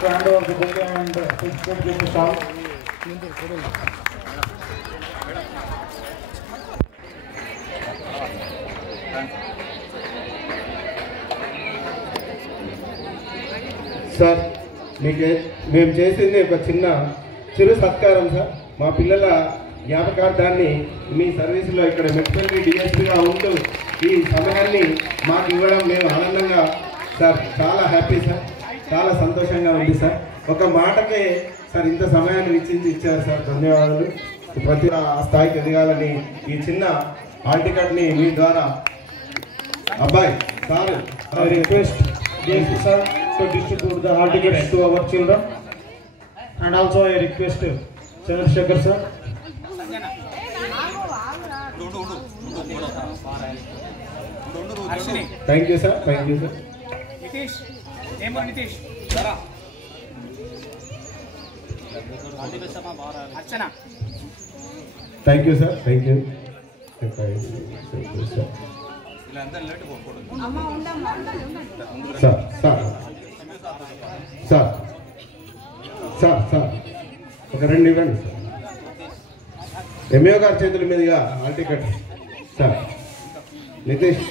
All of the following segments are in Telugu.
Hand over the book and give the shawl. Sir మేము చేసింది ఒక చిరు సత్కారం సార్. మా పిల్లల జ్ఞాపకార్థాన్ని మీ సర్వీసులో ఇక్కడ మెట్పల్లి డిఎస్పీగా ఉంటూ ఈ సమయాన్ని మాకు ఇవ్వడం మేము ఆనందంగా సార్, చాలా హ్యాపీ సార్, చాలా సంతోషంగా ఉంది సార్. ఒక మాటకే సార్ ఇంత సమయాన్ని ఇచ్చారు సార్, ధన్యవాదాలు. ప్రతి ఆ స్థాయికి ఎదగాలని ఈ చిన్న హాల్ టికెట్ని మీ ద్వారా అబ్బాయి sir Request DSP sir to distribute the hall tickets to our children, and also I request Chandrasekhar sir. Thank you sir, thank you sir. Nitish Archana thank you sir, thank you sir. Sir sir sir sir ఒక రెండు ఇవ్వండి సార్. ఎంఏఓ గారి చేతుల మీదుగా hall ticket sir. Nitish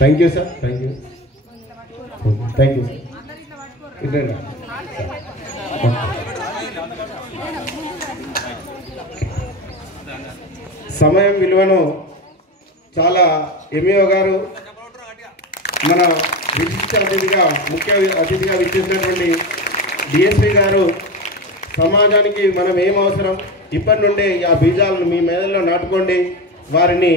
thank you sir, thank you, thank you sir. ఇట్లా సమయం విలువను చాలా ఎంఈఓ గారు మన విశిష్ట అతిథిగా ముఖ్య అతిథిగా విచ్చేసినటువంటి డిఎస్పీ గారు సమాజానికి మనం ఏం అవసరం ఇప్పటి నుండే ఆ బీజాలను మీ మెదడులో నాటుకోండి, వారిని